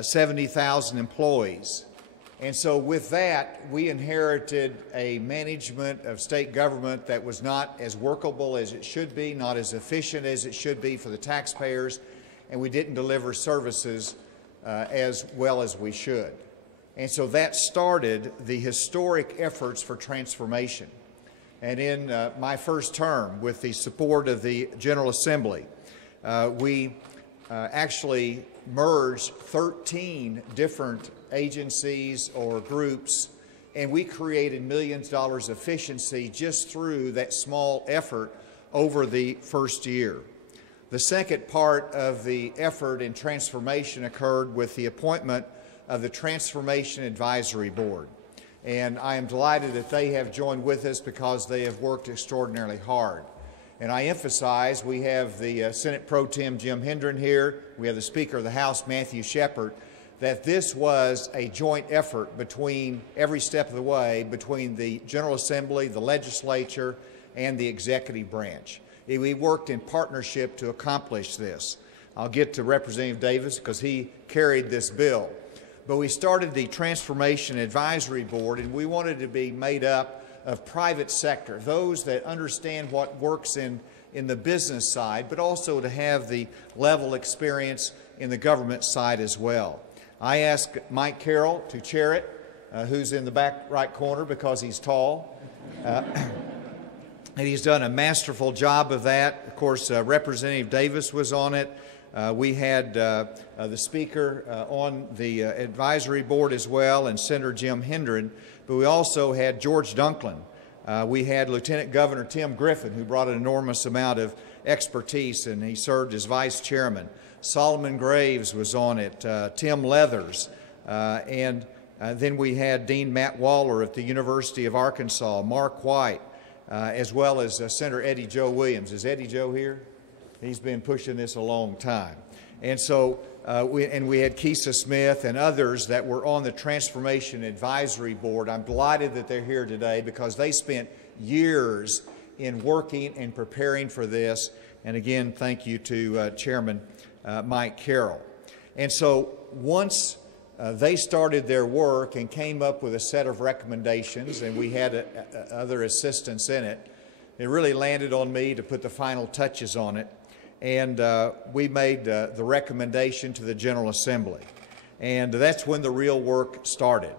70,000 employees. And so with that, we inherited a management of state government that was not as workable as it should be, not as efficient as it should be for the taxpayers, and we didn't deliver services as well as we should. And so that started the historic efforts for transformation. And in my first term, with the support of the General Assembly, we actually merged 13 different agencies or groups, and we created millions of dollars of efficiency just through that small effort over the first year. The second part of the effort in transformation occurred with the appointment of the Transformation Advisory Board. And I am delighted that they have joined with us because they have worked extraordinarily hard. And I emphasize we have the Senate Pro Tem Jim Hendren here, we have the Speaker of the House Matthew Shepard, that this was a joint effort between every step of the way between the General Assembly, the legislature, and the executive branch. We worked in partnership to accomplish this. I'll get to Representative Davis because he carried this bill. But we started the Transformation Advisory Board, and we wanted to be made up of private sector, those that understand what works in the business side, but also to have the level experience in the government side as well. I asked Mike Carroll to chair it, who's in the back right corner because he's tall. And he's done a masterful job of that. Of course, Representative Davis was on it. We had the Speaker on the advisory board as well, and Senator Jim Hendren. But we also had George Dunklin. We had Lieutenant Governor Tim Griffin, who brought an enormous amount of expertise, and he served as vice chairman. Solomon Graves was on it, Tim Leathers, and then we had Dean Matt Waller at the University of Arkansas, Mark White, as well as Senator Eddie Joe Williams. Is Eddie Joe here? He's been pushing this a long time. And so we had Keisa Smith and others that were on the Transformation Advisory Board. I'm delighted that they're here today because they spent years in working and preparing for this. And again, thank you to Chairman Mike Carroll. And so once they started their work and came up with a set of recommendations, and we had other assistants in it, it really landed on me to put the final touches on it. And we made the recommendation to the General Assembly. And that's when the real work started.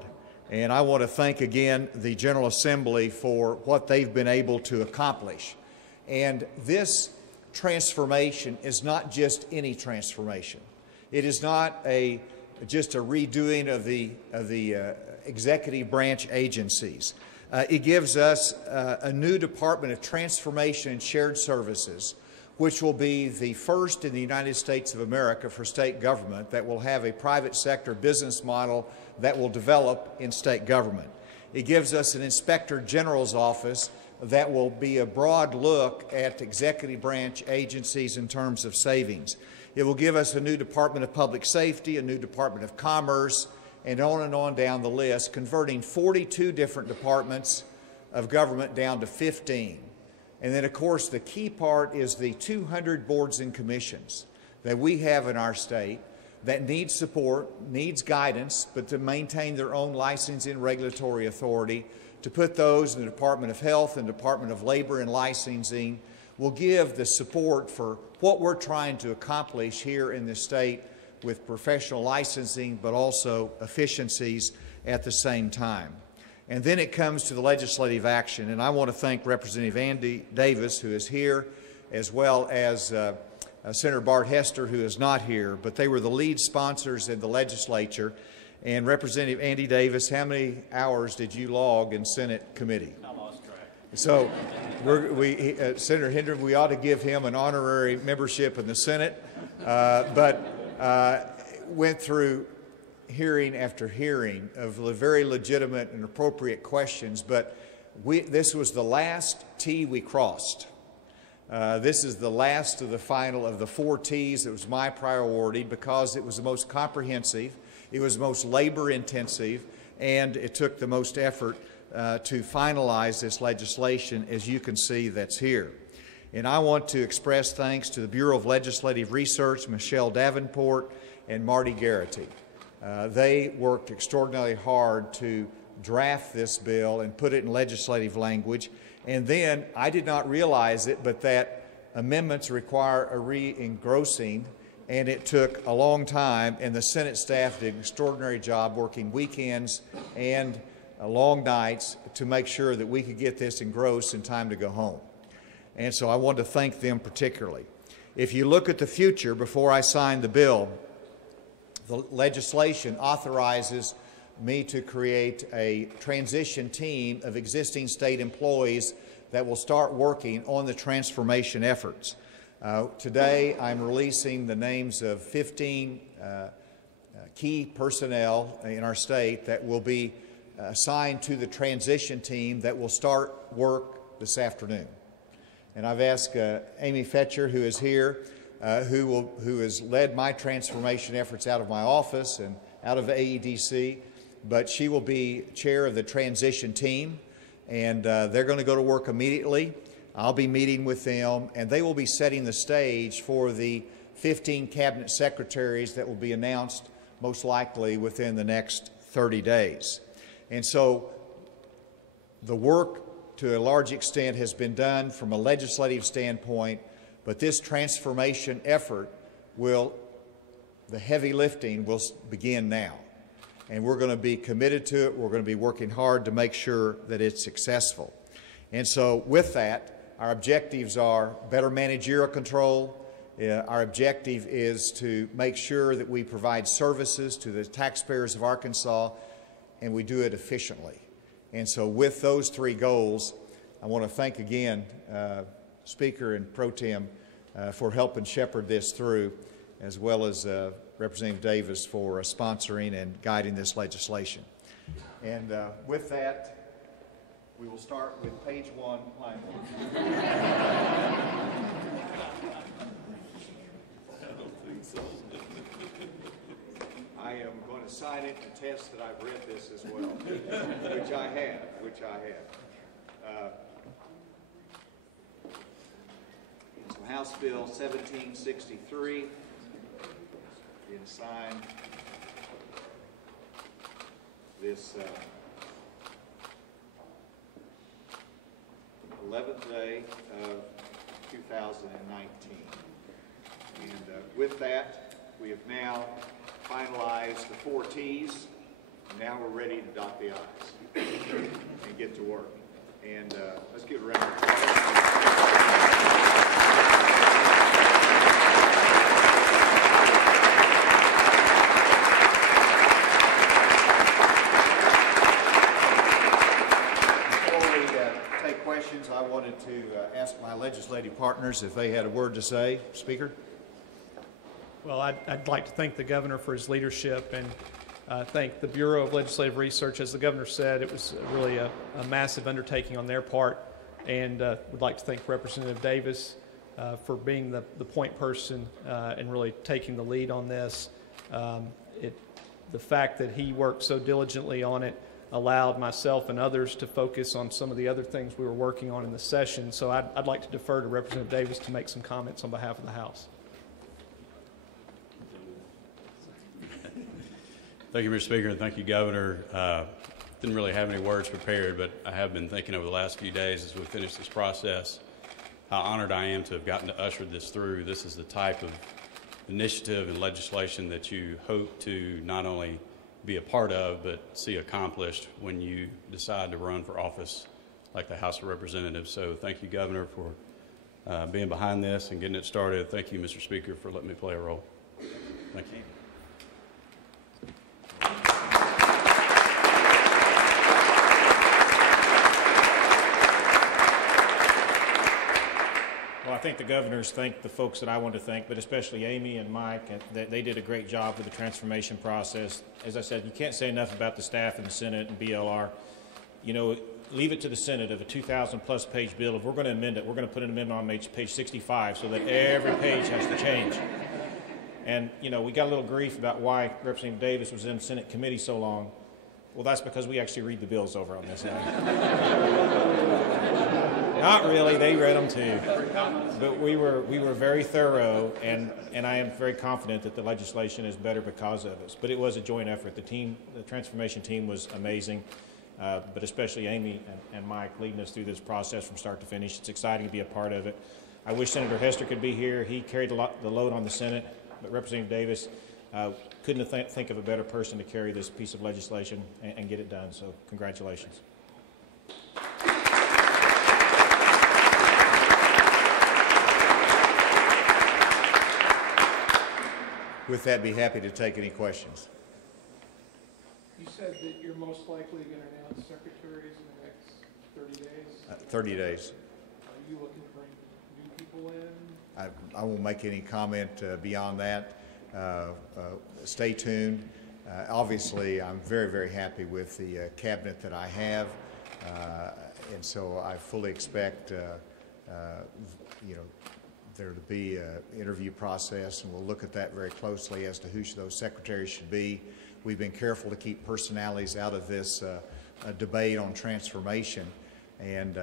And I want to thank again the General Assembly for what they've been able to accomplish. And this transformation is not just any transformation. It is not just a redoing of the executive branch agencies. It gives us a new Department of Transformation and Shared Services, which will be the first in the United States of America for state government that will have a private sector business model that will develop in state government. It gives us an Inspector General's office that will be a broad look at executive branch agencies in terms of savings. It will give us a new Department of Public Safety, a new Department of Commerce, and on down the list, converting 42 different departments of government down to 15. And then, of course, the key part is the 200 boards and commissions that we have in our state that need support, needs guidance, but to maintain their own licensing and regulatory authority. To put those in the Department of Health and Department of Labor and Licensing will give the support for what we're trying to accomplish here in the state with professional licensing, but also efficiencies at the same time. And then it comes to the legislative action, and I want to thank Representative Andy Davis, who is here, as well as Senator Bart Hester, who is not here, but they were the lead sponsors in the legislature. And Representative Andy Davis, how many hours did you log in Senate committee? I lost track. So, Senator Hendren, we ought to give him an honorary membership in the Senate, but went through hearing after hearing of very legitimate and appropriate questions, but this was the last T we crossed. This is the last of the final of the 4 T's. It was my priority because it was the most comprehensive, it was the most labor intensive, and it took the most effort to finalize this legislation, as you can see that's here. And I want to express thanks to the Bureau of Legislative Research, Michelle Davenport, and Marty Garrity. They worked extraordinarily hard to draft this bill and put it in legislative language. And then, I did not realize it, but that amendments require a re-engrossing, and it took a long time, and the Senate staff did an extraordinary job working weekends and long nights to make sure that we could get this engrossed in time to go home. And so I want to thank them particularly. If you look at the future, before I sign the bill, the legislation authorizes me to create a transition team of existing state employees that will start working on the transformation efforts. Today, I'm releasing the names of 15 key personnel in our state that will be assigned to the transition team that will start work this afternoon. And I've asked Amy Fetcher, who is here, who has led my transformation efforts out of my office and out of AEDC, but she will be chair of the transition team, and they're going to go to work immediately. I'll be meeting with them, and they will be setting the stage for the 15 cabinet secretaries that will be announced most likely within the next 30 days. And so the work to a large extent has been done from a legislative standpoint, but this transformation effort the heavy lifting will begin now. And we're going to be committed to it. We're going to be working hard to make sure that it's successful. And so with that, our objectives are better managerial control. Our objective is to make sure that we provide services to the taxpayers of Arkansas, and we do it efficiently. And so with those three goals, I want to thank again Speaker and Pro Tem for helping shepherd this through, as well as Representative Davis for sponsoring and guiding this legislation. And with that, we will start with page 1, line 1. I don't think so. I am going to sign it and attest that I've read this as well, which I have. So House Bill 1763 being signed this 11th day of 2019. And with that, we have now finalized the 4 T's, and now we're ready to dot the I's and get to work. And let's give a round of applause. I wanted to ask my legislative partners if they had a word to say. Speaker? Well, I'd like to thank the governor for his leadership and thank the Bureau of Legislative Research. As the governor said, it was really a massive undertaking on their part, and would like to thank Representative Davis for being the point person and really taking the lead on this. The fact that he worked so diligently on it allowed myself and others to focus on some of the other things we were working on in the session. So I'd like to defer to Representative Davis to make some comments on behalf of the House. Thank you, Mr. Speaker, and thank you, Governor. Didn't really have any words prepared, but I have been thinking over the last few days as we finish this process how honored I am to have gotten to usher this through. This is the type of initiative and legislation that you hope to not only be a part of, but see accomplished when you decide to run for office like the House of Representatives. So thank you, Governor, for being behind this and getting it started. Thank you, Mr. Speaker, for letting me play a role. Thank you. Well, I think the governors thank the folks that I want to thank, but especially Amy and Mike. They did a great job with the transformation process. As I said, you can't say enough about the staff in the Senate and BLR. You know, leave it to the Senate of a 2,000-plus page bill. If we're going to amend it, we're going to put an amendment on page 65 so that every page has to change. And, you know, we got a little grief about why Representative Davis was in Senate committee so long. Well, that's because we actually read the bills over on this end. Not really. They read them too. But we were very thorough, and I am very confident that the legislation is better because of us. But it was a joint effort. The transformation team was amazing, but especially Amy and Mike leading us through this process from start to finish. It's exciting to be a part of it. I wish Senator Hester could be here. He carried the load on the Senate, but Representative Davis couldn't think of a better person to carry this piece of legislation and get it done. So congratulations. With that, be happy to take any questions. You said that you're most likely going to announce secretaries in the next 30 days? 30 days. Are you looking to bring new people in? I won't make any comment beyond that. Stay tuned. Obviously, I'm very, very happy with the cabinet that I have, and so I fully expect, there to be an interview process, and we'll look at that very closely as to who those secretaries should be. We've been careful to keep personalities out of this debate on transformation, and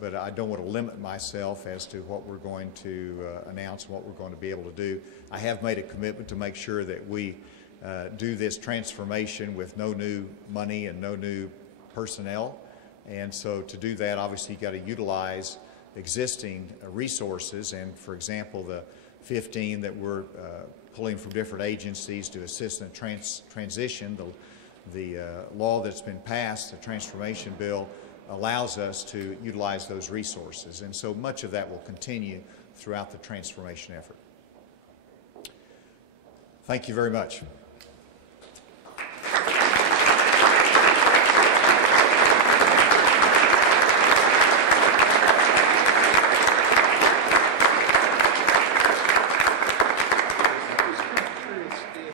but I don't want to limit myself as to what we're going to announce and what we're going to be able to do. I have made a commitment to make sure that we do this transformation with no new money and no new personnel, and so to do that, obviously you've got to utilize existing resources, and for example, the 15 that we're pulling from different agencies to assist in the transition, the law that's been passed, the transformation bill, allows us to utilize those resources, and so much of that will continue throughout the transformation effort. Thank you very much.